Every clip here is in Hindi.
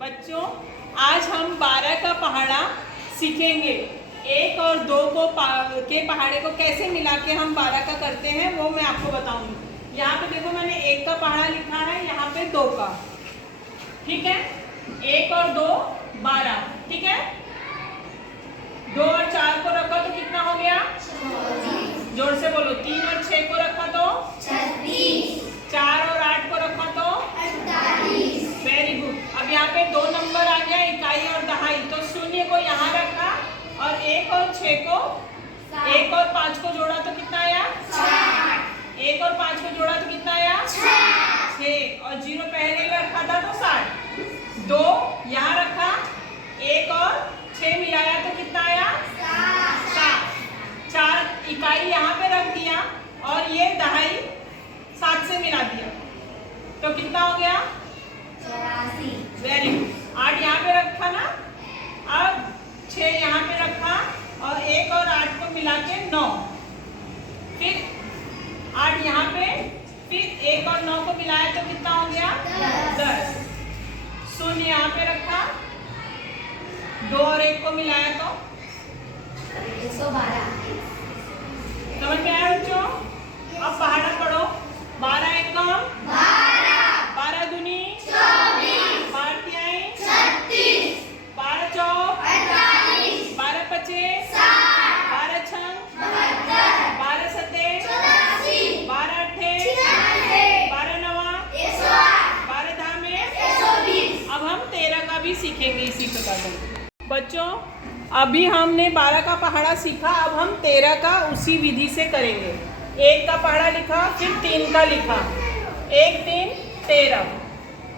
बच्चों, आज हम 12 का पहाड़ा सीखेंगे। 1 और 2 के पहाड़े को कैसे मिला के हम 12 का करते हैं वो मैं आपको बताऊंगी। यहाँ पे देखो, मैंने 1 का पहाड़ा लिखा है, यहाँ पे 2 का। ठीक है, 1 और 2 12। ठीक है, 2 और 4 को रखा तो कितना हो गया? जोर से बोलो। 3 और 6 को रखा तो 36। 4 और 8 को रखा तो 48। Very good. अब यहाँ पे 2 नंबर आ गया, इकाई और दहाई। तो शून्य को यहाँ रखा और 1 और 6 को 1 और 5 को जोड़ा तो कितना आया? 1 और 5 को जोड़ा तो कितना आया? 6। और 0 पहले ही रखा था तो 60। 2 यहाँ रखा, 1 और 6 मिलाया तो कितना आया? 7। 4 इकाई यहाँ पे रख दिया और ये दहाई 7 से मिला दिया तो कितना हो गया? 84। Very good. 8 यहाँ पे रखा ना, अब 6 यहाँ पे रखा और 1 और 8 को मिला के 9। फिर 8 यहाँ पे, फिर 1 और 9 को मिलाया तो कितना हो गया? 10। शून्य यहाँ पे रखा, 2 और 1 को मिलाया तो 112। समझ में आया बच्चों? अब पहाड़ा पढ़ो। 12 एकम 12 दूनी 24। 12 तिहाई 36। 12 चौक 48। 12 पचे 60। 12 छंग 72। 12 सते 84। 12 अट्ठे 96। 12 नवा 108। 12 धामे 120। अब हम 13 का भी सीखेंगे इसी प्रकार से। बच्चों, अभी हमने 12 का पहाड़ा सीखा, अब हम 13 का उसी विधि से करेंगे। 1 का पहाड़ा लिखा, फिर 3 का लिखा। 1 3 13,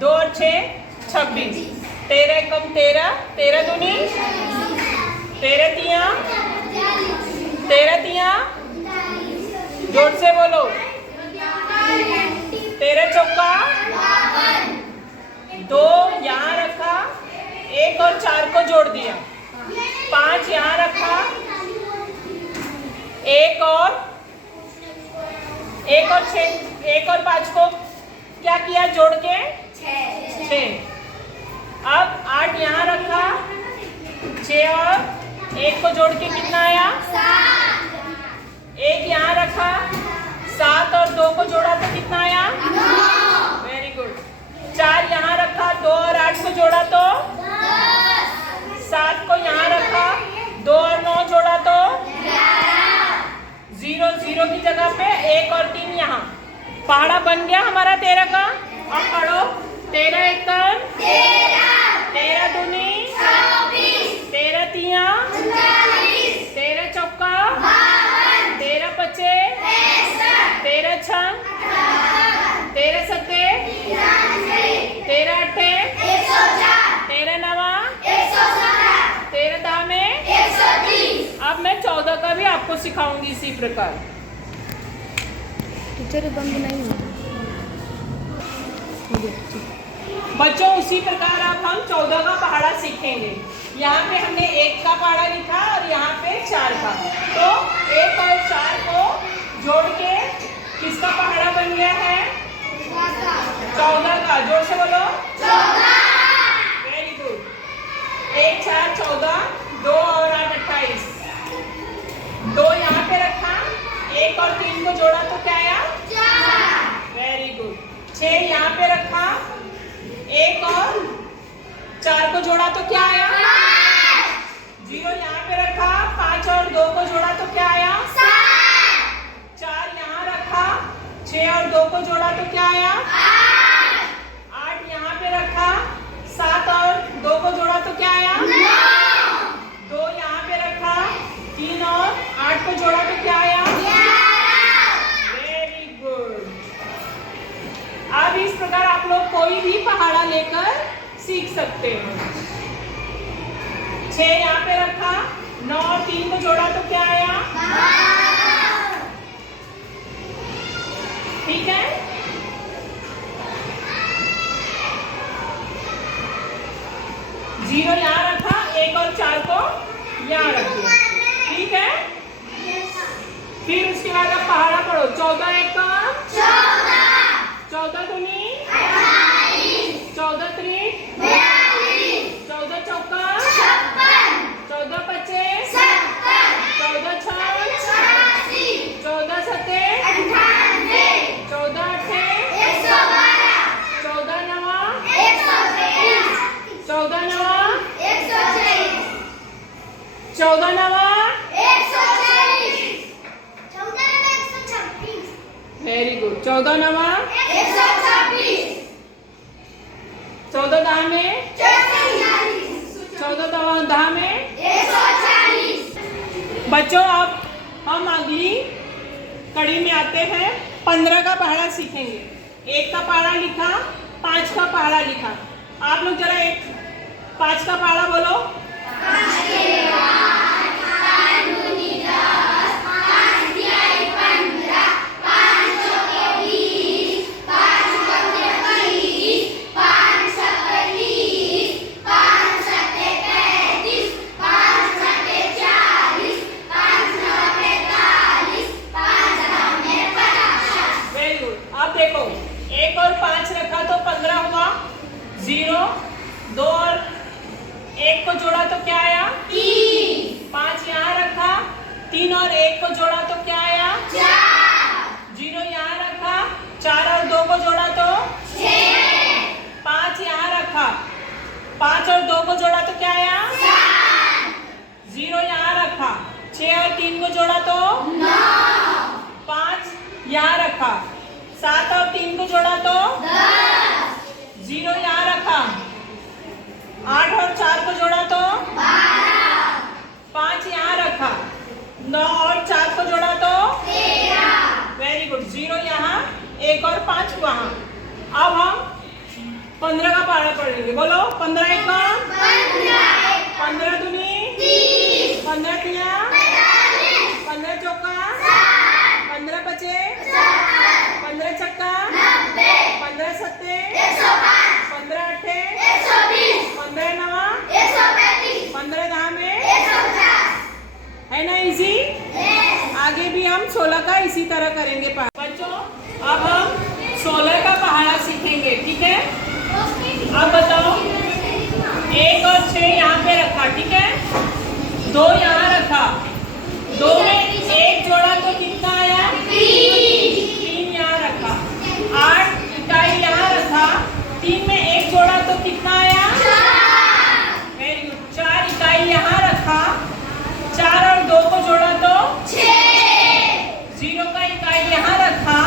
2 और 6 26, 13 एकम 13, 13 दूनी 13 तिया 13 तिया, जोर से बोलो। 13 चौका 2 यहाँ रखा, 1 और 4 को जोड़ दिया, 5 यहाँ रखा, 1 और 6, 1 और 5 को क्या किया? जोड़ के 6। अब 8 यहाँ रखा, 6 और 1 को जोड़ के कितना आया? 1 यहाँ रखा, 7 और 2 को जोड़ा तो कितना आया? Very good. 4 यहाँ रखा, 2 और 8 को जोड़ा तो 7 को यहाँ रखा, 2 और 9 जोड़ा तो 0 0 की जगह पे 1 और 3 यहाँ। पहाड़ा बन गया हमारा 13 का। अब पढ़ो। 13 एकम 13 दूनी 13 तिया 13 चौका 13 पचे 13 छंग 13 सते 13 अट्ठे 13 नवा 13 दामे। अब मैं 14 का भी आपको सिखाऊंगी इसी प्रकार। टीचर बंद नहीं है। बच्चों, उसी प्रकार अब हम 14 का पहाड़ा सीखेंगे। यहाँ पे हमने 1 का पहाड़ा लिखा और यहाँ पे 4 का। तो 1 और 4 को जोड़ के किसका पहाड़ा बन गया है? 14 का। जोर से बोलो। Very good. 1 4 14, 2 और 8 28। 2 यहाँ पे रखा, 1 और 3 को जोड़ा तो क्या आया? Very good. 6 यहाँ पे रखा, 1 और 4 को जोड़ा तो क्या आया? 0 यहाँ पे रखा, 5 और 2 को जोड़ा तो क्या आया? 4 यहाँ रखा, 6 और 2 को जोड़ा तो क्या आया? 8 यहाँ पे रखा, 7 और 2 को जोड़ा तो क्या आया? 2 यहाँ पे रखा, 3 और 8 को जोड़ा तो क्या आया? Very good. अब इस प्रकार आप लोग कोई भी पहाड़ा लेकर सीख सकते हो। 6 यहाँ पे रखा, 9 और 3 को जोड़ा तो क्या आया? ठीक है, जीरो यहाँ रखा, 1 और 4 को यहाँ रख दिया। ठीक है, फिर उसके बाद आप पहाड़ा पढ़ो। 14 एकम 14 दूनी 14 त्रिक 14 नवा 140 14 126 वेरी गुड 14 नवा 126 14 दहा में 140 14 दहा में 140 बच्चों अब हम अगली कड़ी में आते हैं 15 का पहाड़ा सीखेंगे 1 का पहाड़ा लिखा 5 का पहाड़ा लिखा आप लोग जरा 5 का पहाड़ा बोलो 5 के 5 5 दूनी 10 5 तिहाई 15 5 चौके 20 5 चौके 30 5 सत्ते 30 5 सत्ते 35 5 सत्ते 40 5 नवे 45 5 नवे 50 वेरी गुड अब देखो 1 और 5 रखा तो 15 हुआ 0 2 और 1 को जोड़ा तो क्या आया 3 5 यहाँ रखा 3 और 1 को जोड़ा तो क्या आया 4 0 यहाँ रखा 4 और 2 को जोड़ा तो 6 5 यहाँ रखा 5 और 2 को जोड़ा तो क्या आया 0 यहाँ रखा 6 और 3 को जोड़ा तो 9 5 यहाँ रखा 7 और 3 को जोड़ा तो 10 0 यहाँ रखा 8 और 4 को जोड़ा तो 12 5 यहाँ रखा 9 और 4 को जोड़ा तो 13 वेरी गुड 0 यहाँ 1 और 5 वहाँ अब हम 15 का पहाड़ा पढ़ेंगे बोलो 15 1 15 दूनी 30 15 तिया 45 15 चौका 15 पचे 15 छक्का 90 15 सत्ते 105 15 अट्ठे 120 15 नवा 135 15 दहा में 150 है ना इजी आगे भी हम 16 का इसी तरह करेंगे बच्चों अब हम 16 का पहाड़ा सीखेंगे ठीक है अब बताओ 1 और 6 यहाँ पे रखा ठीक है 2 यहाँ रखा 2 में 1 जोड़ा तो कितना आया 3 यहाँ रखा 8 इकाई यहाँ रखा 3 में 1 जोड़ा तो कितना आया वेरी गुड 4 इकाई यहाँ रखा 4 और 2 को जोड़ा तो 0 का इकाई यहाँ रखा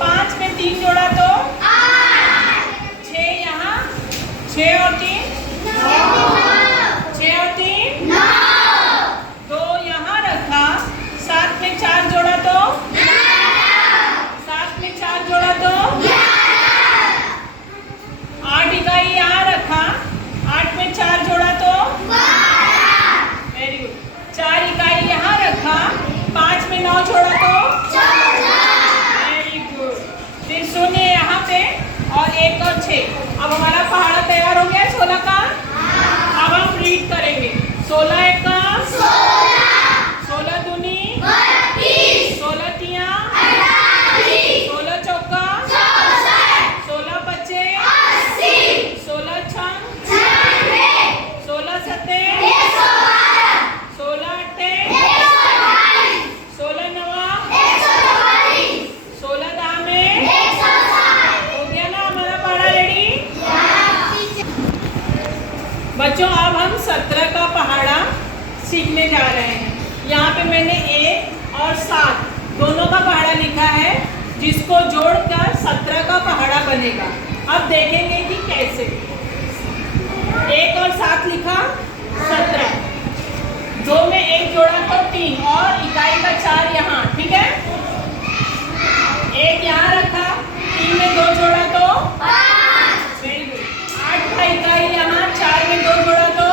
5 में 3 जोड़ा तो 6 यहाँ 6 और 3 6 और 3 2 यहाँ रखा 7 में 4 जोड़ा तो 7 में 4 जोड़ा तो 8 इकाई यहाँ रखा 8 में 4 जोड़ा तो वेरी गुड 4 इकाई यहाँ रखा 5 में 9 जोड़ा तो वेरी गुड फिर सुनिए यहाँ पे और 1 और 6 अब हमारा पहाड़ा तैयार हो गया 16 का अब हम रीड करेंगे 16 1 16 दूनी 16 तिया 16 चौका 16 पचे 16 छंग 16 सत्ते 16 अट्ठे 16 नवा 16 दहा में हो गया ना हमारा पहाड़ा रेडी बच्चों अब हम 17 का पहाड़ा सीखने जा रहे हैं यहाँ पे मैंने 1 और 7 दोनों का पहाड़ा लिखा है जिसको जोड़कर 17 का पहाड़ा बनेगा अब देखेंगे कि कैसे 1 और 7 लिखा 17 2 में 1 जोड़ा तो 3 और इकाई का 4 यहाँ ठीक है 1 यहाँ रखा 3 में 2 जोड़ा तो वेरी गुड 8 का इकाई यहाँ 4 में 2 जोड़ा तो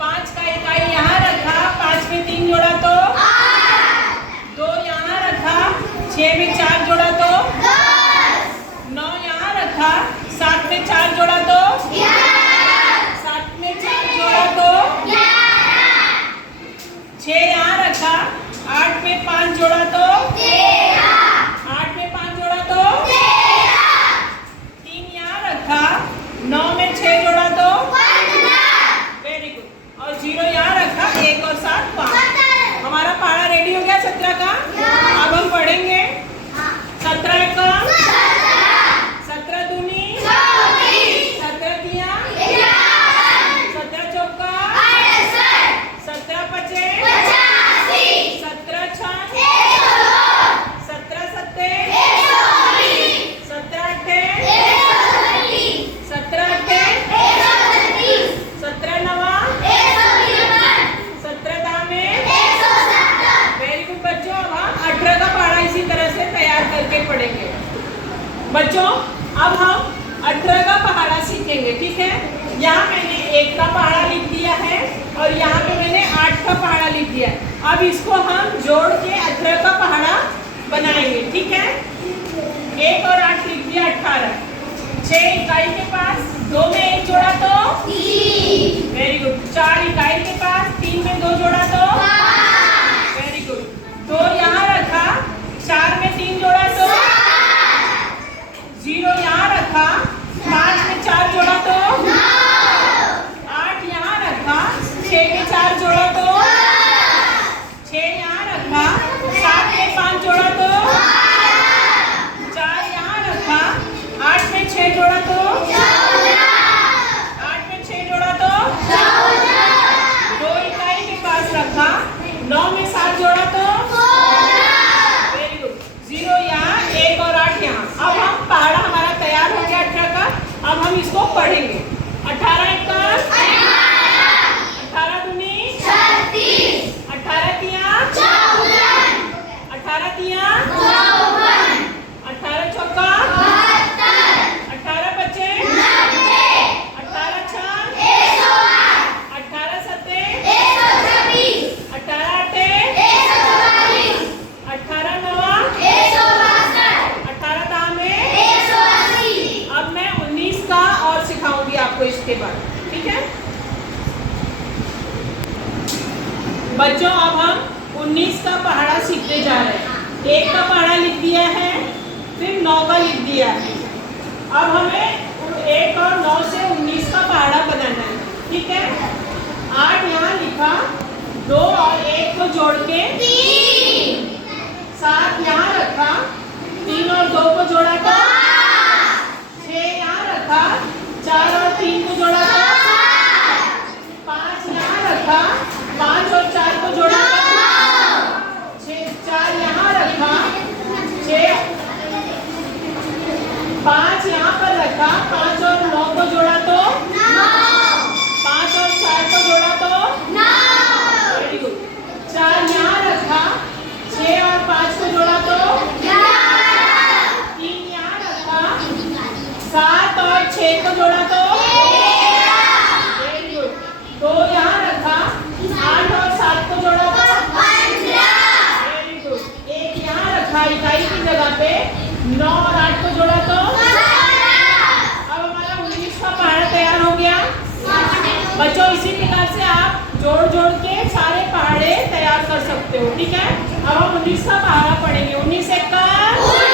5 का इकाई यहाँ रखा 5 में 3 जोड़ा तो 2 यहाँ रखा 6 में 4 जोड़ा तो 9 यहाँ रखा 7 में 4 बच्चों अब हम 18 का पहाड़ा सीखेंगे, ठीक है। यहाँ मैंने 1 का पहाड़ा लिख दिया है और यहाँ पे मैंने 8 का पहाड़ा लिख दिया है। अब इसको हम जोड़ के 18 का पहाड़ा बनाएंगे, ठीक है। 1 और 8 लिख दिया 18। 6 इकाई के पास 2 में 1 जोड़ा तो 3 वेरी गुड। 4 इकाई के पास 3 में 2 जोड़ा तो 5 वेरी गुड। 2 यहाँ रखा, 4 में 3 जोड़ा तो 0 यहाँ रखा, 5 में 4 जोड़ा तो 8 यहाँ रखा, 6 में 4 जोड़ा तो 6 यहाँ रखा, 7 में 5 जोड़ा तो 4 यहाँ रखा, 8 में 6 जोड़ा तो 8 में 6 जोड़ा तो 2 इकाई के पास रखा, 9 में 7 जोड़ा तो वेरी गुड। 0 यहाँ, 1 और 8 यहाँ। अब हम पहाड़ा हमारा तैयार हो गया 18 का। अब हम इसको पढ़ेंगे। 18 एकड़ 18 दूनी 36 18 तिया 54 18 तिया 18 चौका 18 बचे 18 छह 18 सत्ते 18 अटे 18 नवा 18 दामे। अब मैं 19 का और सिखाऊंगी आपको इसके बाद, ठीक है बच्चों। अब हम 19 का पहाड़ा सीखने जा रहे हैं। 1 का पहाड़ा लिख दिया है, फिर 9 का लिख दिया है। अब हमें 1 और 9 से 19 का पहाड़ा बनाना है, ठीक है। 8 यहाँ लिखा, 2 और 1 को जोड़ के 7 यहाँ रखा, 3 और 2 को जोड़ा था 6 यहाँ रखा, 4 और 3 को जोड़ा था 5 यहाँ रखा, 5 और 4 को जोड़ा था 4 यहाँ रखा, 5 यहाँ पर रखा, 5 और 9 को जोड़ा तो 5 और 4 को जोड़ा तो वेरी गुड। 4 यहाँ रखा, 6 और 5 को जोड़ा तो 3 यहाँ रखा, 7 और 6 को जोड़ा तो वेरी गुड। 2 यहाँ रखा, 8 और 7 को जोड़ा तो वेरी गुड। 1 यहाँ रखा इकाई की जगह पे, 9 और 8 को जोड़ा तो अब हमारा 19 का पहाड़ा तैयार हो गया। बच्चों इसी प्रकार से आप जोड़ जोड़ के सारे पहाड़े तैयार कर सकते हो, ठीक है। अब हम 19 का पहाड़ा पढ़ेंगे। 19 एकड़